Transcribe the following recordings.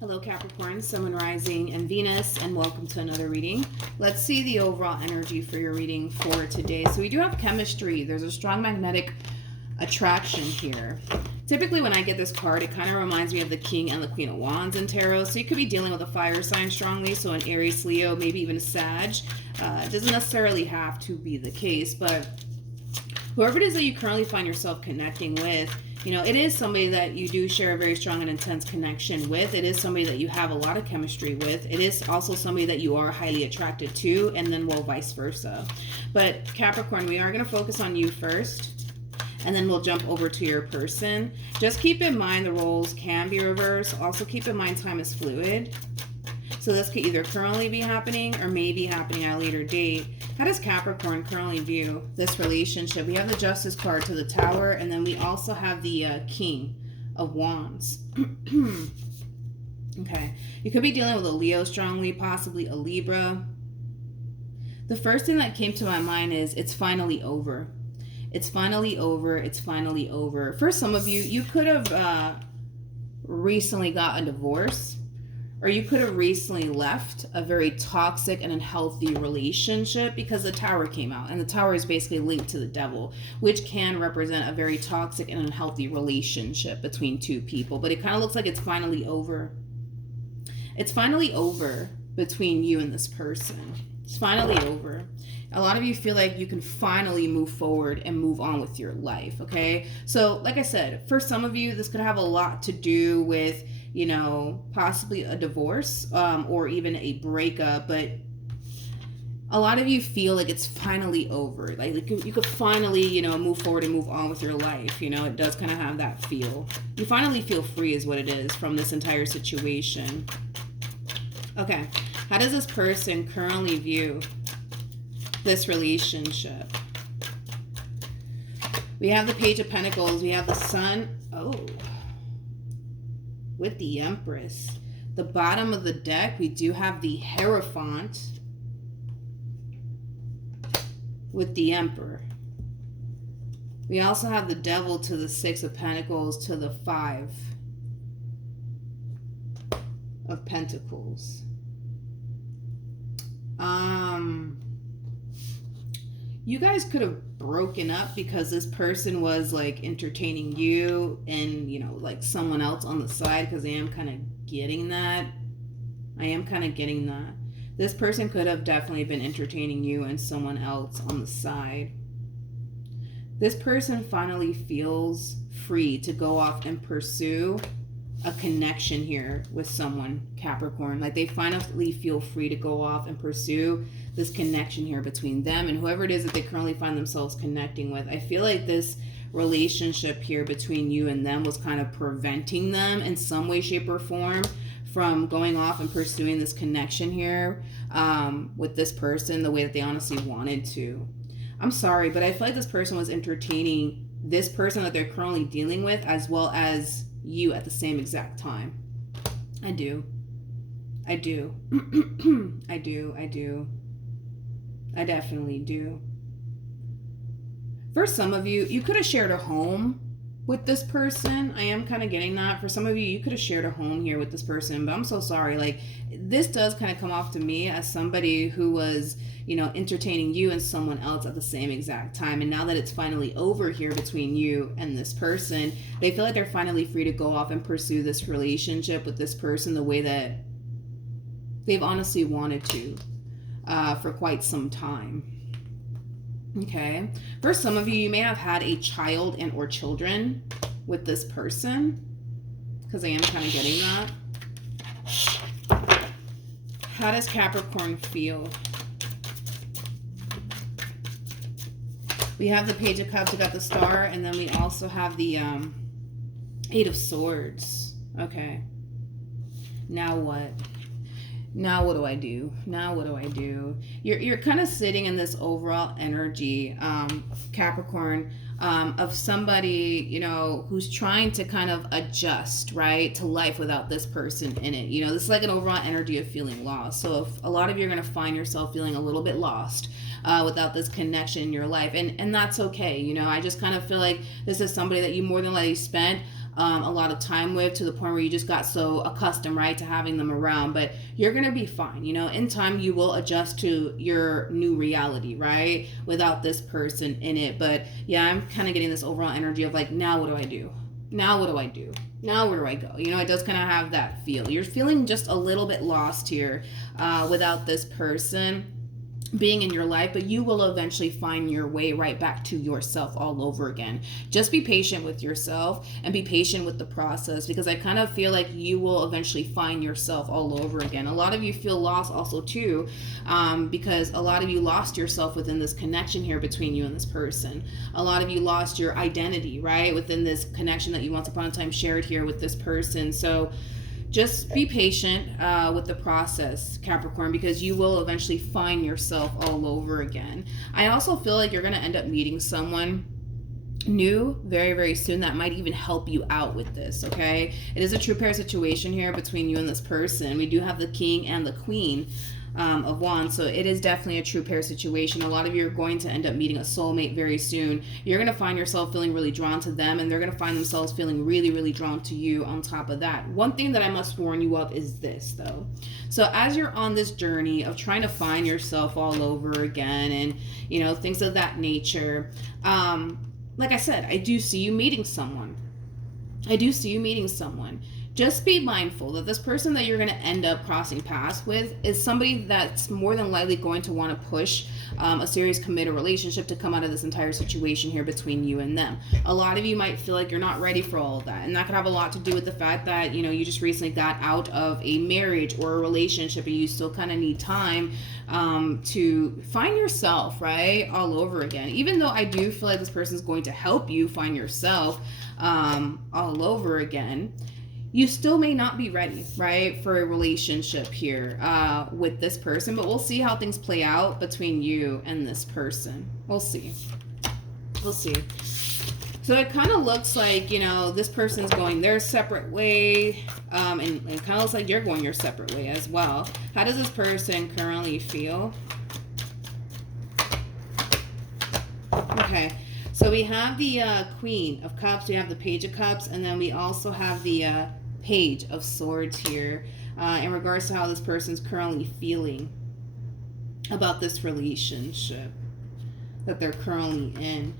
Hello Capricorn, Sun, Rising, and Venus, and welcome to another reading. Let's see the overall energy for your reading for today. So we do have chemistry. There's a strong magnetic attraction here. Typically when I get this card, it kind of reminds me of the King and the Queen of Wands in tarot. So you could be dealing with a fire sign strongly, so an Aries, Leo, maybe even a Sag. It doesn't necessarily have to be the case, but whoever it is that you currently find yourself connecting with, you know, it is somebody that you do share a very strong and intense connection with. It is somebody that you have a lot of chemistry with. It is also somebody that you are highly attracted to, and then, well, vice versa. But Capricorn, we are going to focus on you first, and then we'll jump over to your person. Just keep in mind the roles can be reversed. Also keep in mind time is fluid. So this could either currently be happening or may be happening at a later date. How does Capricorn currently view this relationship? We have the Justice card to the Tower, and then we also have the King of Wands. Okay. You could be dealing with a Leo strongly, possibly a Libra. The first thing that came to my mind is it's finally over. It's finally over. It's finally over. For some of you, you could have recently got a divorce. Or you could have recently left a very toxic and unhealthy relationship because the Tower came out. And the Tower is basically linked to the devil, which can represent a very toxic and unhealthy relationship between two people. But it kind of looks like it's finally over. It's finally over between you and this person. It's finally over. A lot of you feel like you can finally move forward and move on with your life, okay? So, like I said, for some of you, this could have a lot to do with, you know, possibly a divorce or even a breakup, but a lot of you feel like it's finally over. Like you could finally, you know, move forward and move on with your life. You know, it does kind of have that feel. You finally feel free is what it is from this entire situation. Okay, how does this person currently view this relationship? We have the Page of Pentacles. We have the Sun. Oh, with the Empress. The bottom of the deck, we do have the Hierophant with the Emperor. We also have the Devil to the Six of Pentacles to the Five of Pentacles. You guys could have broken up because this person was like entertaining you and, you know, like someone else on the side, because I am kind of getting that. This person could have definitely been entertaining you and someone else on the side. This person finally feels free to go off and pursue a connection here with someone, Capricorn. Like they finally feel free to go off and pursue this connection here between them and whoever it is that they currently find themselves connecting with. I feel like this relationship here between you and them was kind of preventing them in some way, shape, or form from going off and pursuing this connection here with this person the way that they honestly wanted to. I'm sorry, but I feel like this person was entertaining this person that they're currently dealing with as well as you at the same exact time. I do. I definitely do. For some of you, you could have shared a home with this person. I am kind of getting that. For some of you, you could have shared a home here with this person, but I'm so sorry. Like, this does kind of come off to me as somebody who was, you know, entertaining you and someone else at the same exact time. And now that it's finally over here between you and this person, they feel like they're finally free to go off and pursue this relationship with this person the way that they've honestly wanted to for quite some time. Okay. For some of you, you may have had a child and or children with this person, because I am kind of getting that. How does Capricorn feel? We have the Page of Cups, we got the Star, and then we also have the Eight of Swords. Okay. Now what? Now what do I do? You're kind of sitting in this overall energy, Capricorn, of somebody, you know, who's trying to kind of adjust, right, to life without this person in it. You know, this is like an overall energy of feeling lost. So if a lot of you are going to find yourself feeling a little bit lost without this connection in your life, and that's okay. You know, I just kind of feel like this is somebody that you more than likely spent a lot of time with, to the point where you just got so accustomed, right, to having them around. But you're going to be fine. You know, in time, you will adjust to your new reality, right, without this person in it. But yeah, I'm kind of getting this overall energy of like, now what do I do? Now what do I do? Now where do I go? You know, it does kind of have that feel. You're feeling just a little bit lost here without this person being in your life, but you will eventually find your way right back to yourself all over again. Just be patient with yourself and be patient with the process, because I kind of feel like you will eventually find yourself all over again. A lot of you feel lost also too, because a lot of you lost yourself within this connection here between you and this person. A lot of you lost your identity, right, within this connection that you once upon a time shared here with this person. So just be patient with the process, Capricorn, because you will eventually find yourself all over again. I also feel like you're going to end up meeting someone new very, very soon that might even help you out with this, okay? It is a true pair situation here between you and this person. We do have the King and the Queen of Wands, so it is definitely a true pair situation. A lot of you are going to end up meeting a soulmate very soon. You're going to find yourself feeling really drawn to them, and they're going to find themselves feeling really, really drawn to you on top of that. One thing that I must warn you of is this, though. So as you're on this journey of trying to find yourself all over again and, you know, things of that nature, like I said, I do see you meeting someone. Just be mindful that this person that you're going to end up crossing paths with is somebody that's more than likely going to want to push a serious committed relationship to come out of this entire situation here between you and them. A lot of you might feel like you're not ready for all of that, and that could have a lot to do with the fact that, you know, you just recently got out of a marriage or a relationship, and you still kind of need time to find yourself, right, all over again. Even though I do feel like this person's going to help you find yourself all over again, you still may not be ready, right, for a relationship here with this person. But we'll see how things play out between you and this person. We'll see. So it kind of looks like, you know, this person's going their separate way, and it kind of looks like you're going your separate way as well. How does this person currently feel? Okay. So we have the Queen of Cups, we have the Page of Cups, and then we also have the Page of Swords here in regards to how this person's currently feeling about this relationship that they're currently in.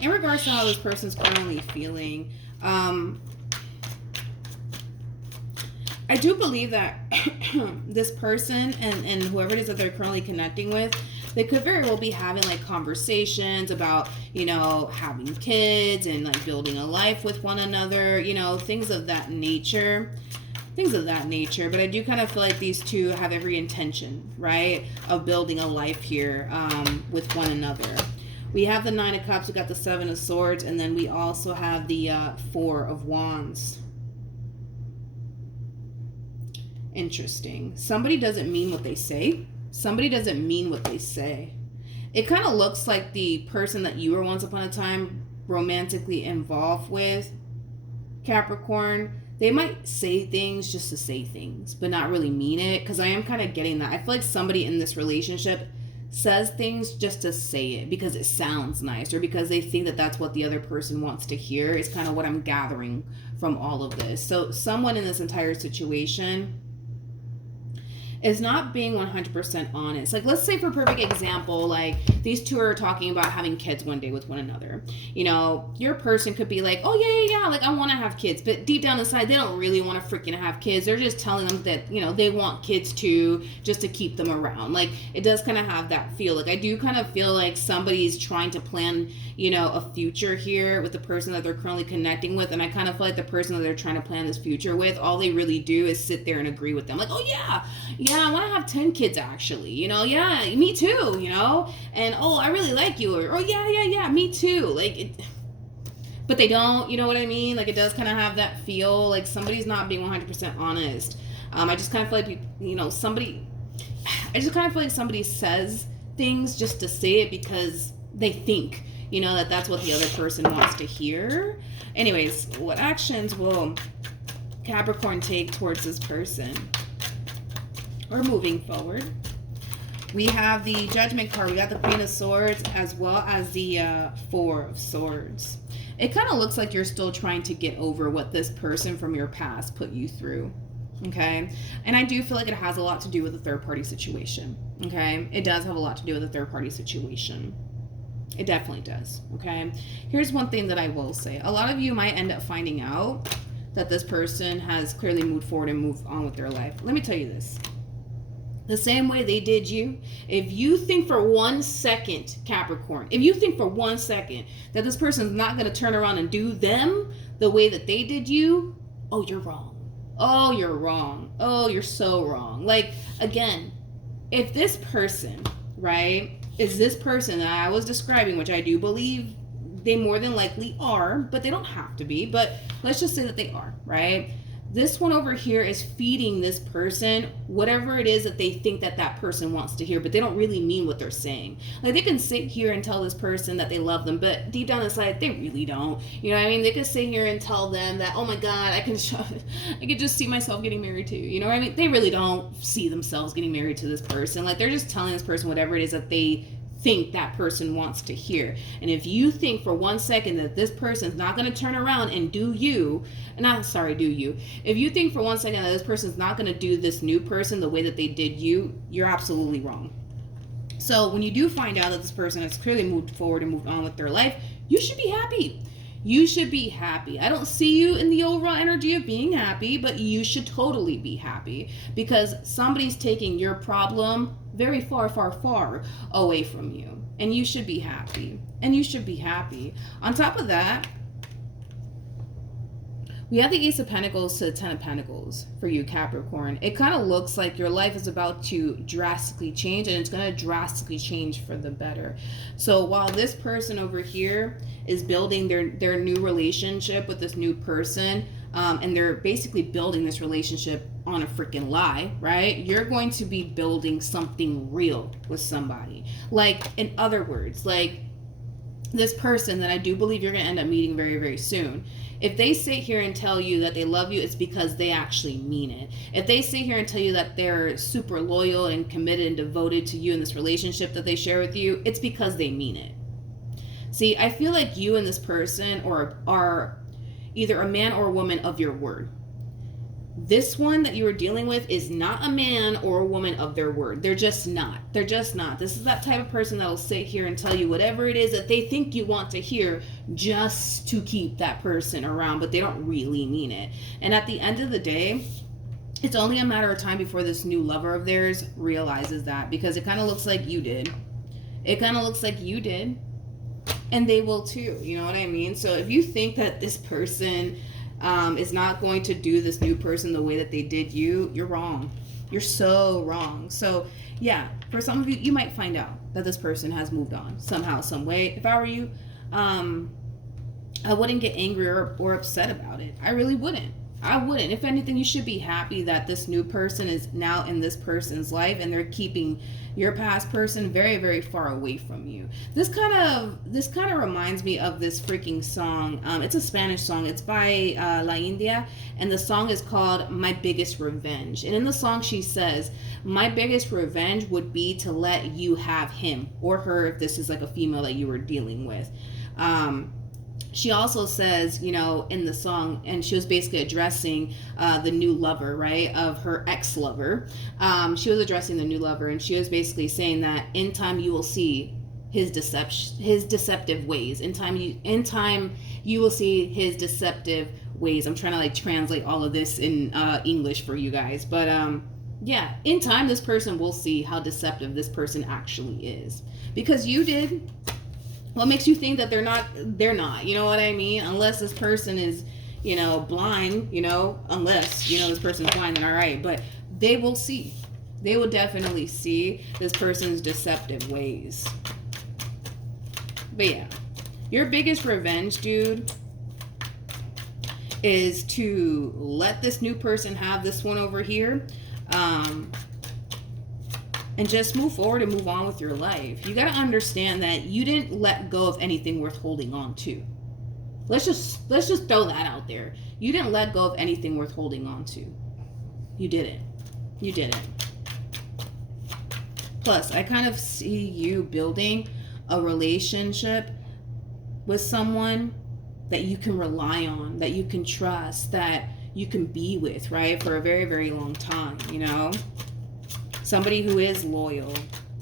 In regards to how this person's currently feeling, I do believe that this person and whoever it is that they're currently connecting with, they could very well be having like conversations about, you know, having kids and like building a life with one another, you know, things of that nature. But I do kind of feel like these two have every intention, right, of building a life here with one another. We have the Nine of Cups, we got the Seven of Swords, and then we also have the Four of Wands. Interesting. Somebody doesn't mean what they say. It kind of looks like the person that you were once upon a time romantically involved with, Capricorn, they might say things just to say things, but not really mean it, because I am kind of getting that. I feel like somebody in this relationship says things just to say it because it sounds nice, or because they think that that's what the other person wants to hear, is kind of what I'm gathering from all of this. So someone in this entire situation is not being 100% honest. Like, let's say for perfect example, like these two are talking about having kids one day with one another. You know, your person could be like, oh yeah, like I want to have kids, but deep down inside they don't really want to freaking have kids. They're just telling them that, you know, they want kids too, just to keep them around. Like, it does kind of have that feel. Like, I do kind of feel like somebody's trying to plan, you know, a future here with the person that they're currently connecting with, and I kind of feel like the person that they're trying to plan this future with, all they really do is sit there and agree with them. Like, oh yeah, I want to have 10 kids actually, you know, yeah, me too, you know, and oh, I really like you, or oh yeah, me too, like it, but they don't, you know what I mean? Like, it does kind of have that feel like somebody's not being 100% honest. I just kind of feel like, you know, I just kind of feel like somebody says things just to say it because they think, you know, that that's what the other person wants to hear. Anyways, what actions will Capricorn take towards this person? Or moving forward. We have the Judgment card. We got the Queen of Swords as well as the Four of Swords. It kind of looks like you're still trying to get over what this person from your past put you through. Okay. And I do feel like it has a lot to do with the third party situation. Okay. It does have a lot to do with the third party situation. It definitely does. Okay. Here's one thing that I will say. A lot of you might end up finding out that this person has clearly moved forward and moved on with their life. Let me tell you this. The same way they did you, if you think for 1 second, Capricorn, if you think for 1 second that this person's not going to turn around and do them the way that they did you, oh, you're wrong. Oh, you're wrong. Oh, you're so wrong. Like, again, if this person, right, is this person that I was describing, which I do believe they more than likely are, but they don't have to be, but let's just say that they are, right? This one over here is feeding this person whatever it is that they think that that person wants to hear, but they don't really mean what they're saying. Like, they can sit here and tell this person that they love them, but deep down inside, they really don't. You know what I mean? They could sit here and tell them that, oh my God, I could just see myself getting married to you. You know what I mean? They really don't see themselves getting married to this person. Like, they're just telling this person whatever it is that they think that person wants to hear. And if you think for 1 second that this person's not going to turn around and do you, if you think for 1 second that this person's not going to do this new person the way that they did you, you're absolutely wrong. So when you do find out that this person has clearly moved forward and moved on with their life, you should be happy. You should be happy. I don't see you in the overall energy of being happy, but you should totally be happy because somebody's taking your problem very far, far, far away from you. And you should be happy. And you should be happy. On top of that, we have the Ace of Pentacles to the Ten of Pentacles for you, Capricorn. It kind of looks like your life is about to drastically change, and it's going to drastically change for the better. So while this person over here is building their new relationship with this new person, and they're basically building this relationship on a freaking lie, right? You're going to be building something real with somebody. Like, in other words, like this person that I do believe you're going to end up meeting very, very soon. If they sit here and tell you that they love you, it's because they actually mean it. If they sit here and tell you that they're super loyal and committed and devoted to you in this relationship that they share with you, it's because they mean it. See, I feel like you and this person are either a man or a woman of your word. This one that you are dealing with is not a man or a woman of their word. They're just not. They're just not. This is that type of person that will sit here and tell you whatever it is that they think you want to hear just to keep that person around, but they don't really mean it. And at the end of the day, it's only a matter of time before this new lover of theirs realizes that, because it kind of looks like you did. It kind of looks like you did. And they will too. You know what I mean? So if you think that this person is not going to do this new person the way that they did you, you're wrong. You're so wrong. So yeah, for some of you, you might find out that this person has moved on somehow, some way. If I were you, I wouldn't get angry or upset about it. I really wouldn't. I wouldn't. If anything, you should be happy that this new person is now in this person's life and they're keeping your past person very, very far away from you. This kind of reminds me of this freaking song. It's a Spanish song. It's by La India, and the song is called My Biggest Revenge. And in the song she says, my biggest revenge would be to let you have him or her, if this is like a female that you were dealing with. She also says, you know, in the song, and she was basically addressing the new lover, right, of her ex-lover. She was addressing the new lover, and she was basically saying that in time you will see his deceptive ways. In time you will see his deceptive ways. I'm trying to like translate all of this in English for you guys, but yeah, in time this person will see how deceptive this person actually is, because you did. What makes you think that they're not? They're not. You know what I mean? Unless this person is, you know, blind, you know, unless, you know, this person's blind, then all right. But they will see. They will definitely see this person's deceptive ways. But yeah, your biggest revenge, dude, is to let this new person have this one over here. And just move forward and move on with your life. You got to understand that you didn't let go of anything worth holding on to. Let's just throw that out there. You didn't let go of anything worth holding on to. You didn't. You didn't. Plus, I kind of see you building a relationship with someone that you can rely on, that you can trust, that you can be with, right? For a very, very long time, you know? Somebody who is loyal.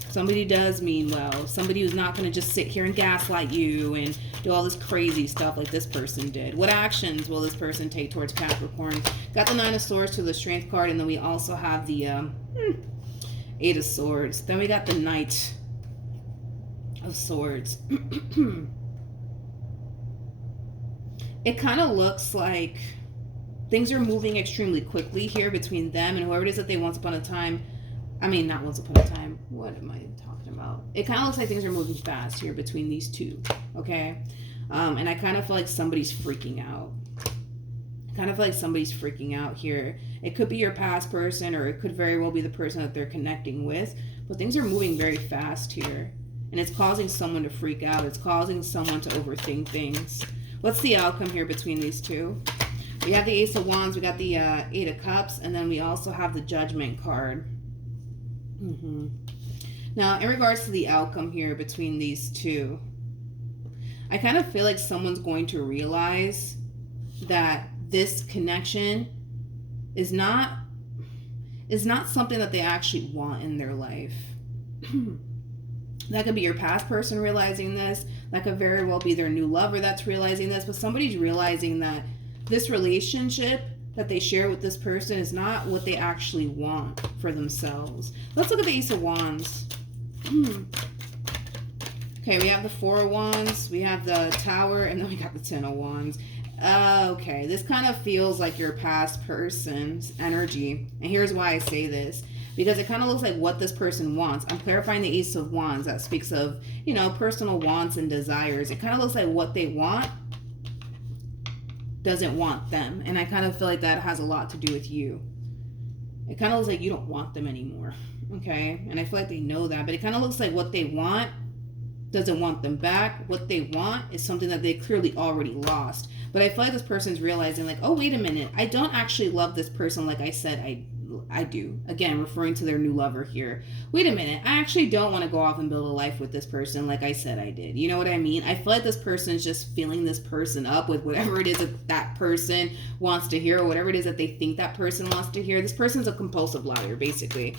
Somebody who does mean well. Somebody who's not going to just sit here and gaslight you and do all this crazy stuff like this person did. What actions will this person take towards Capricorn? Got the Nine of Swords to the Strength card, and then we also have the Eight of Swords. Then we got the Knight of Swords. It kind of looks like things are moving extremely quickly here between them and whoever it is that they once upon a time, not once upon a time, what am I talking about? It kind of looks like things are moving fast here between these two, okay? And I kind of feel like somebody's freaking out. Here. It could be your past person, or it could very well be the person that they're connecting with, but things are moving very fast here. And it's causing someone to freak out. It's causing someone to overthink things. What's the outcome here between these two? We have the Ace of Wands, we got the Eight of Cups, and then we also have the Judgment card. Now, in regards to the outcome here between these two, I kind of feel like someone's going to realize that this connection is not something that they actually want in their life. That could be your past person realizing this. That could very well be their new lover that's realizing this. But somebody's realizing that this relationship that they share with this person is not what they actually want for themselves. Let's look at the Ace of Wands. Okay, we have the Four of Wands, we have the Tower, and then we got the Ten of Wands. Okay, this kind of feels like your past person's energy. And here's why I say this. Because it kind of looks like what this person wants. I'm clarifying the Ace of Wands. That speaks of, personal wants and desires. It kind of looks like what they want doesn't want them. And I kind of feel like that has a lot to do with you. It kind of looks like you don't want them anymore. Okay? And I feel like they know that. But it kind of looks like what they want doesn't want them back. What they want is something that they clearly already lost. But I feel like this person's realizing, like, oh, wait a minute. I don't actually love this person like I said I do. Again, referring to their new lover here. Wait a minute. I actually don't want to go off and build a life with this person like I said I did. You know what I mean? I feel like this person's just filling this person up with whatever it is that person wants to hear, or whatever it is that they think that person wants to hear. This person's a compulsive liar, basically.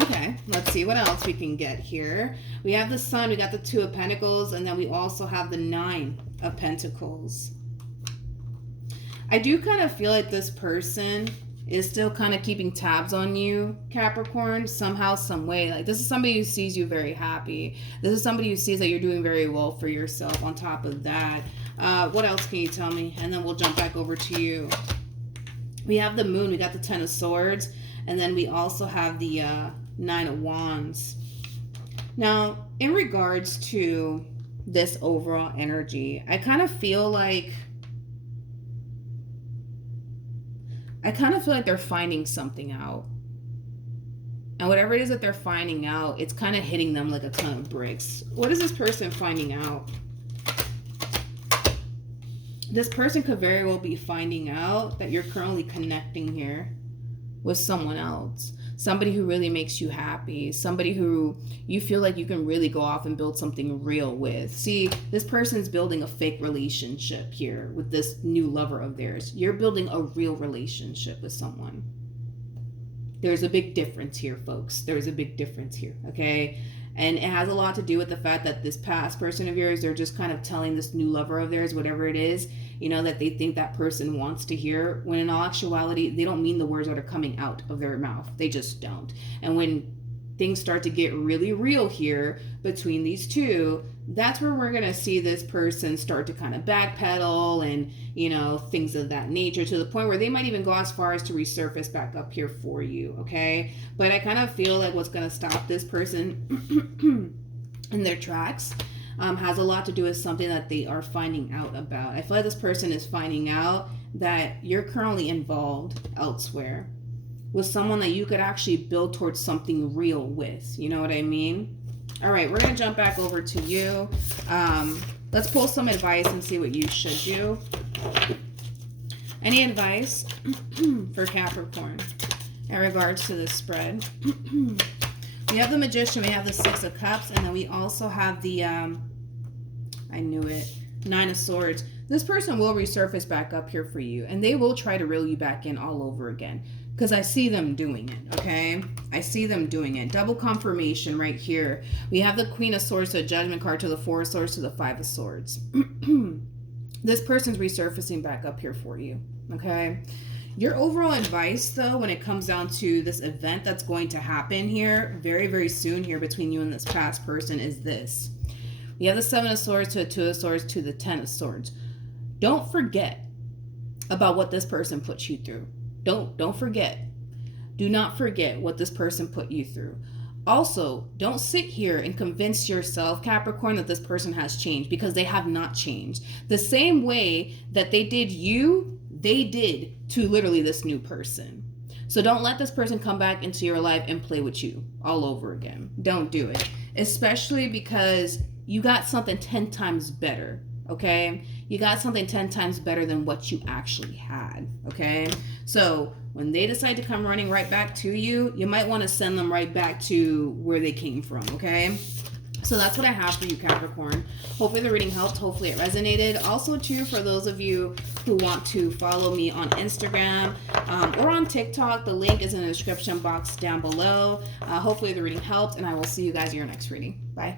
Okay, let's see what else we can get here. We have the Sun, we got the Two of Pentacles, and then we also have the Nine of Pentacles. I do kind of feel like this person is still kind of keeping tabs on you, Capricorn, somehow, some way. Like, this is somebody who sees you very happy. This is somebody who sees that you're doing very well for yourself on top of that. What else can you tell me? And then we'll jump back over to you. We have the Moon, we got the Ten of Swords, and then we also have the Nine of Wands. Now, in regards to this overall energy, I kind of feel like they're finding something out. And whatever it is that they're finding out, it's kind of hitting them like a ton of bricks. What is this person finding out? This person could very well be finding out that you're currently connecting here with someone else. Somebody who really makes you happy. Somebody who you feel like you can really go off and build something real with. See, this person's building a fake relationship here with this new lover of theirs. You're building a real relationship with someone. There's a big difference here, folks. There's a big difference here, okay? And it has a lot to do with the fact that this past person of yours, they're just kind of telling this new lover of theirs, whatever it is, that they think that person wants to hear, when in all actuality, they don't mean the words that are coming out of their mouth. They just don't. And when things start to get really real here between these two, that's where we're going to see this person start to kind of backpedal and, things of that nature, to the point where they might even go as far as to resurface back up here for you, okay? But I kind of feel like what's going to stop this person in their tracks has a lot to do with something that they are finding out about. I feel like this person is finding out that you're currently involved elsewhere with someone that you could actually build towards something real with. You know what I mean? All right, we're going to jump back over to you. Let's pull some advice and see what you should do. Any advice for Capricorn in regards to this spread? We have the Magician, we have the Six of Cups, and then we also have the, I knew it, Nine of Swords. This person will resurface back up here for you, and they will try to reel you back in all over again, because I see them doing it, okay? I see them doing it. Double confirmation right here. We have the Queen of Swords to the Judgment card, to the Four of Swords, to the Five of Swords. This person's resurfacing back up here for you, okay? Your overall advice, though, when it comes down to this event that's going to happen here very, very soon here between you and this past person, is this. We have the Seven of Swords to the Two of Swords to the Ten of Swords. Don't forget about what this person put you through. Don't forget. Do not forget what this person put you through. Also, don't sit here and convince yourself, Capricorn, that this person has changed, because they have not changed. The same way that they did you, they did to literally this new person. So don't let this person come back into your life and play with you all over again. Don't do it. Especially because you got something 10 times better, okay? You got something 10 times better than what you actually had, okay? So when they decide to come running right back to you, you might want to send them right back to where they came from, okay? So that's what I have for you, Capricorn. Hopefully the reading helped. Hopefully it resonated. Also, too, for those of you who want to follow me on Instagram or on TikTok, the link is in the description box down below. Hopefully the reading helped, and I will see you guys in your next reading. Bye.